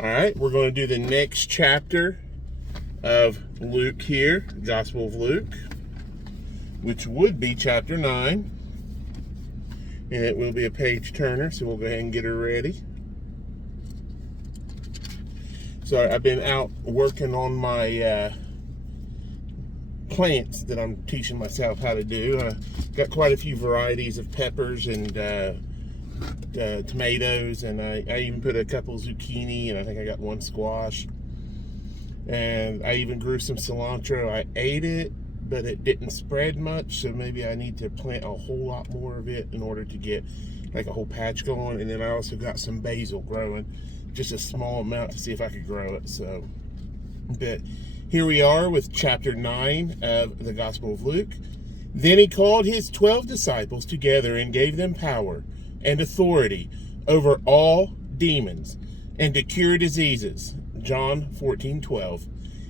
All right, we're going to do the next chapter of Luke here, Gospel of Luke, which would be chapter 9. And it will be a page turner, so we'll go ahead and get her ready. So I've been out working on my plants that I'm teaching myself how to do. Got quite a few varieties of peppers and tomatoes, and I even put a couple zucchini, and I think I got one squash. And I even grew some cilantro. I ate it, but it didn't spread much, so maybe I need to plant a whole lot more of it in order to get like a whole patch going. And then I also got some basil growing, just a small amount to see if I could grow it. So, but here we are with chapter 9 of the Gospel of Luke. Then he called his 12 disciples together and gave them power and authority over all demons and to cure diseases. John 14:12.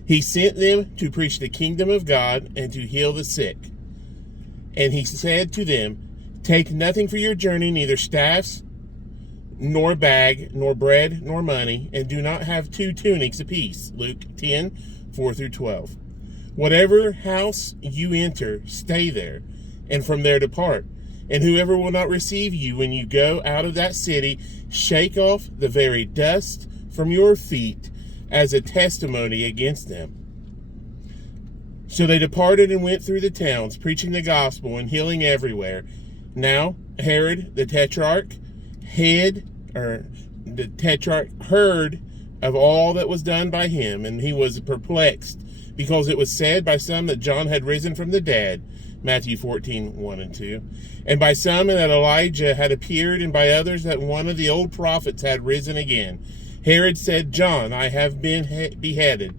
He sent them to preach the kingdom of God and to heal the sick. And he said to them, take nothing for your journey, neither staffs, nor bag, nor bread, nor money, and do not have 2 tunics apiece. Luke 10:4-12. Whatever house you enter, stay there, and from there depart. And whoever will not receive you when you go out of that city, shake off the very dust from your feet as a testimony against them. So they departed and went through the towns, preaching the gospel and healing everywhere. Now Herod the Tetrarch heard of all that was done by him, and he was perplexed, because it was said by some that John had risen from the dead, Matthew 14:1-2, and by some that Elijah had appeared, and by others that one of the old prophets had risen again. Herod said, John, I have been beheaded,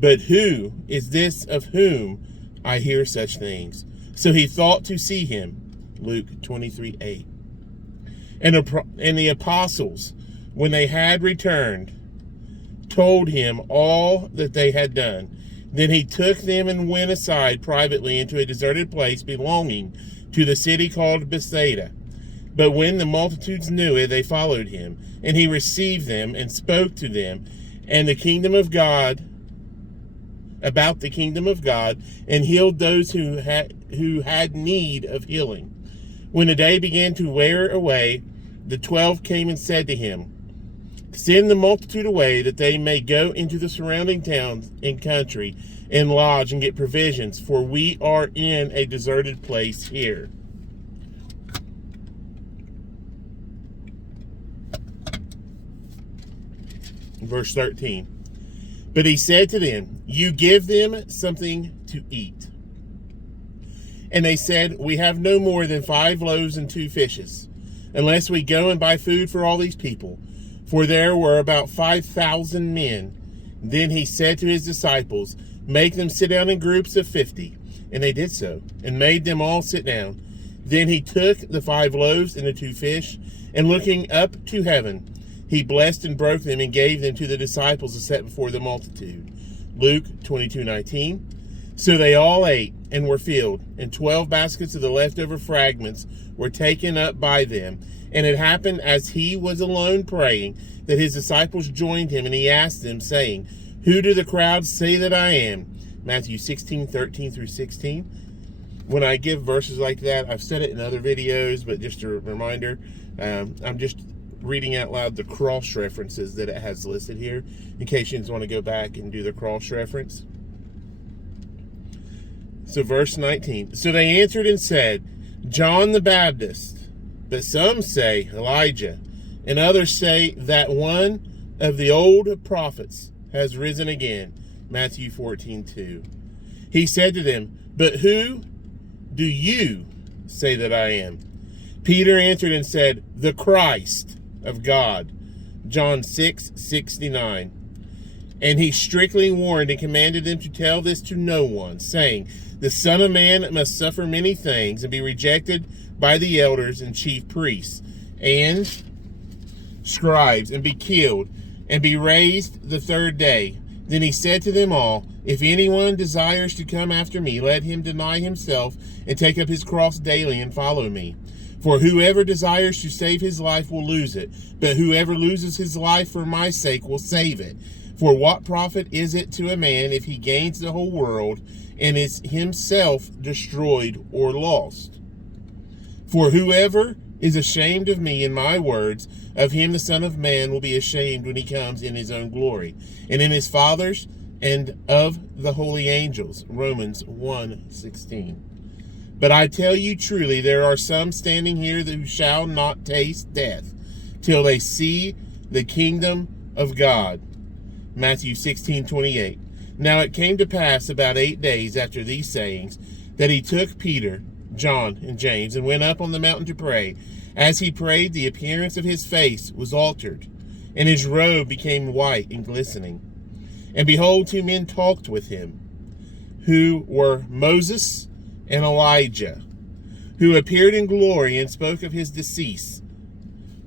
but who is this of whom I hear such things? So he thought to see him. Luke 23:8. And the apostles, when they had returned, told him all that they had done. Then he took them and went aside privately into a deserted place belonging to the city called Bethsaida. But when the multitudes knew it, they followed him, and he received them and spoke to them and the kingdom of God, about the kingdom of God, and healed those who had need of healing. When the day began to wear away, the 12 came and said to him, send the multitude away, that they may go into the surrounding towns and country and lodge and get provisions, for we are in a deserted place here. Verse 13. But he said to them, you give them something to eat. And they said, we have no more than 5 loaves and 2 fishes, unless we go and buy food for all these people. For there were about 5,000 men. Then he said to his disciples, make them sit down in groups of 50. And they did so, and made them all sit down. Then he took the 5 loaves and the 2 fish, and looking up to heaven, he blessed and broke them and gave them to the disciples to set before the multitude. Luke 22:19. So they all ate and were filled, and 12 baskets of the leftover fragments were taken up by them. And it happened as he was alone praying, that his disciples joined him, and he asked them, saying, who do the crowds say that I am? Matthew 16:13-16. When I give verses like that, I've said it in other videos, but just a reminder, I'm just reading out loud the cross references that it has listed here, in case you just want to go back and do the cross reference. So verse 19. So they answered and said, John the Baptist, but some say Elijah, and others say that one of the old prophets has risen again. Matthew 14:2. He said to them, but who do you say that I am? Peter answered and said, the Christ of God. John 6:69. And he strictly warned and commanded them to tell this to no one, saying, the Son of Man must suffer many things and be rejected by the elders and chief priests and scribes, and be killed, and be raised the 3rd day. Then he said to them all, if anyone desires to come after me, let him deny himself and take up his cross daily and follow me. For whoever desires to save his life will lose it, but whoever loses his life for my sake will save it. For what profit is it to a man if he gains the whole world and is himself destroyed or lost? For whoever is ashamed of me and my words, of him the Son of Man will be ashamed when he comes in his own glory, and in his Father's, and of the holy angels. Romans 1:16. But I tell you truly, there are some standing here who shall not taste death till they see the kingdom of God. Matthew 16:28. Now it came to pass about 8 days after these sayings that he took Peter, John, and James, and went up on the mountain to pray. As he prayed, the appearance of his face was altered, and his robe became white and glistening. And behold, 2 men talked with him, who were Moses and Elijah, who appeared in glory and spoke of his decease,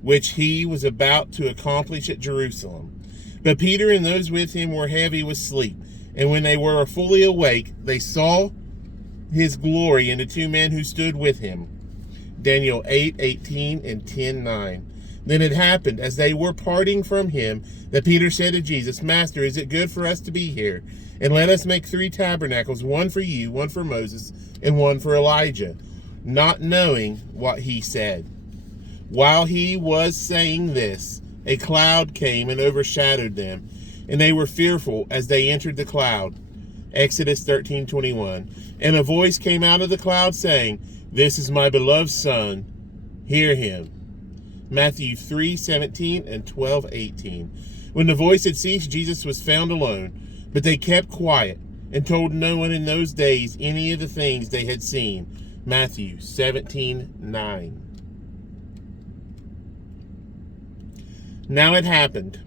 which he was about to accomplish at Jerusalem. But Peter and those with him were heavy with sleep, and when they were fully awake, they saw his glory and the 2 men who stood with him. Daniel 8:18 and 10:9. Then it happened, as they were parting from him, that Peter said to Jesus, Master, is it good for us to be here? And let us make 3 tabernacles, one for you, one for Moses, and one for Elijah, not knowing what he said. While he was saying this, a cloud came and overshadowed them, and they were fearful as they entered the cloud. Exodus 13:21. And a voice came out of the cloud saying, This is my beloved Son, hear him. Matthew 3:17 and 12:18. When the voice had ceased, Jesus was found alone, but they kept quiet and told no one in those days any of the things they had seen. Matthew 17:9. Now it happened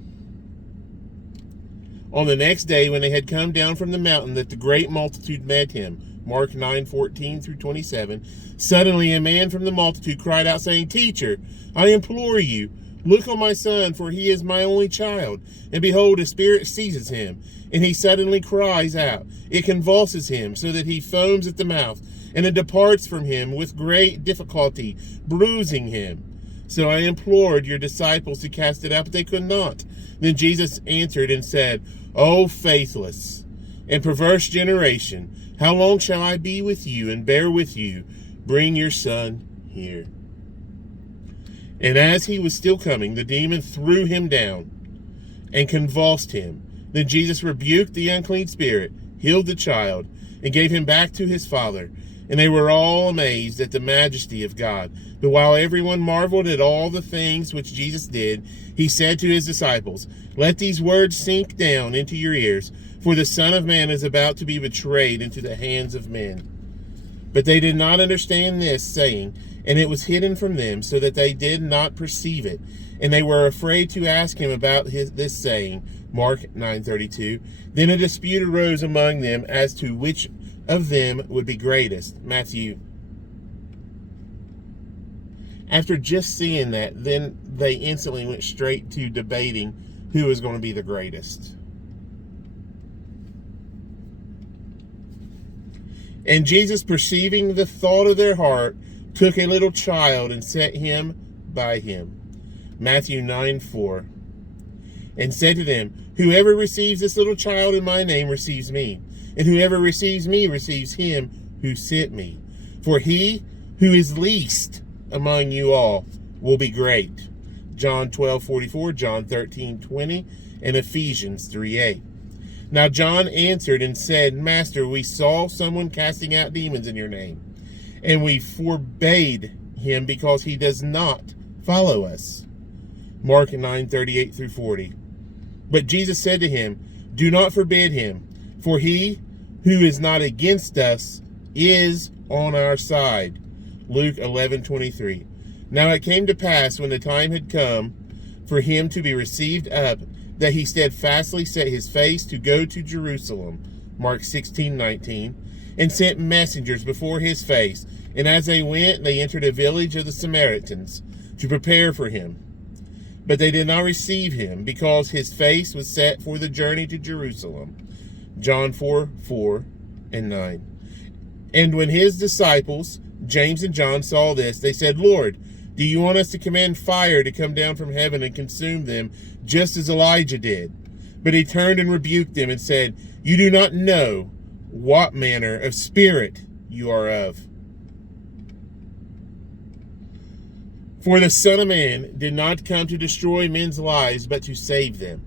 on the next day, when they had come down from the mountain, that the great multitude met him. Mark 9:14 through 27. Suddenly a man from the multitude cried out, saying, Teacher, I implore you, look on my son, for he is my only child. And behold, a spirit seizes him, and he suddenly cries out. It convulses him, so that he foams at the mouth, and it departs from him with great difficulty, bruising him. So I implored your disciples to cast it out, but they could not. Then Jesus answered and said, O faithless and perverse generation, how long shall I be with you and bear with you? Bring your son here. And as he was still coming, the demon threw him down and convulsed him. Then Jesus rebuked the unclean spirit, healed the child, and gave him back to his father. And they were all amazed at the majesty of God. But while everyone marveled at all the things which Jesus did, he said to his disciples, Let these words sink down into your ears, for the Son of Man is about to be betrayed into the hands of men. But they did not understand this saying, and it was hidden from them, so that they did not perceive it. And they were afraid to ask him about this saying. Mark 9:32. Then a dispute arose among them as to which of them would be greatest. Matthew. After just seeing that, then they instantly went straight to debating who was going to be the greatest. And Jesus, perceiving the thought of their heart, took a little child and set him by him. Matthew 9:4. And said to them, Whoever receives this little child in my name receives me, and whoever receives me receives him who sent me. For he who is least among you all will be great. John 12:44, John 13:20, and Ephesians 3:8. Now John answered and said, Master, we saw someone casting out demons in your name, and we forbade him because he does not follow us. Mark 9:38 through 40. But Jesus said to him, Do not forbid him, for he who is not against us is on our side. Luke 11:23. Now it came to pass, when the time had come for him to be received up, that he steadfastly set his face to go to Jerusalem. Mark 16:19. And sent messengers before his face. And as they went, they entered a village of the Samaritans to prepare for him. But they did not receive him, because his face was set for the journey to Jerusalem. John 4:4 and 9. And when his disciples, James and John saw this, they said, Lord, do you want us to command fire to come down from heaven and consume them, just as Elijah did? But he turned and rebuked them and said, you do not know what manner of spirit you are of. For the Son of Man did not come to destroy men's lives, but to save them.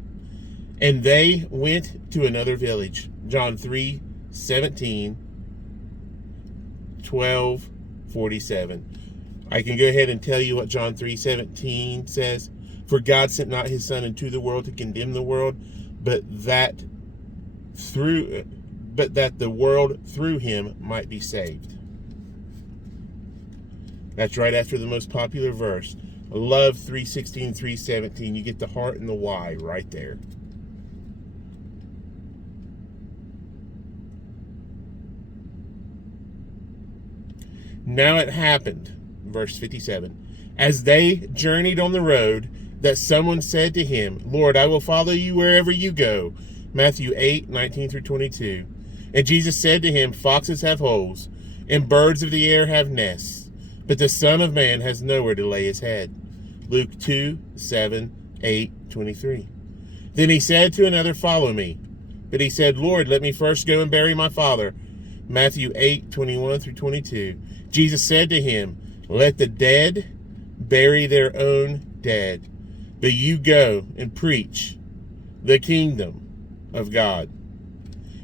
And they went to another village. John 3:17, 12:47. I can go ahead and tell you what John 3:17 says. For God sent not his Son into the world to condemn the world, but that the world through him might be saved. That's right after the most popular verse. I love 3:16, 3:17. You get the heart and the why right there. Now it happened, verse 57, as they journeyed on the road, that someone said to him, Lord, I will follow you wherever you go. Matthew 8:19-22. And Jesus said to him, foxes have holes, and birds of the air have nests, but the Son of Man has nowhere to lay his head. Luke 2:7-8-23. Then he said to another, follow me. But he said, Lord, let me first go and bury my father. Matthew 8:21-22. Jesus said to him, let the dead bury their own dead, but you go and preach the kingdom of God.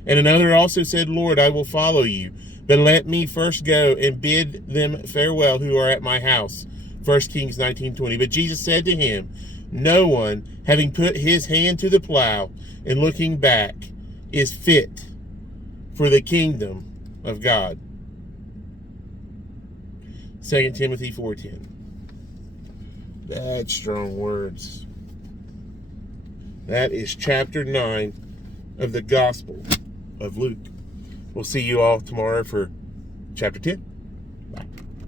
And another also said, Lord, I will follow you, but let me first go and bid them farewell who are at my house. 1 Kings 19:20. But Jesus said to him, no one, having put his hand to the plow and looking back, is fit for the kingdom of God. 2 Timothy 4:10. That's strong words. That is chapter 9 of the Gospel of Luke. We'll see you all tomorrow for chapter 10. Bye.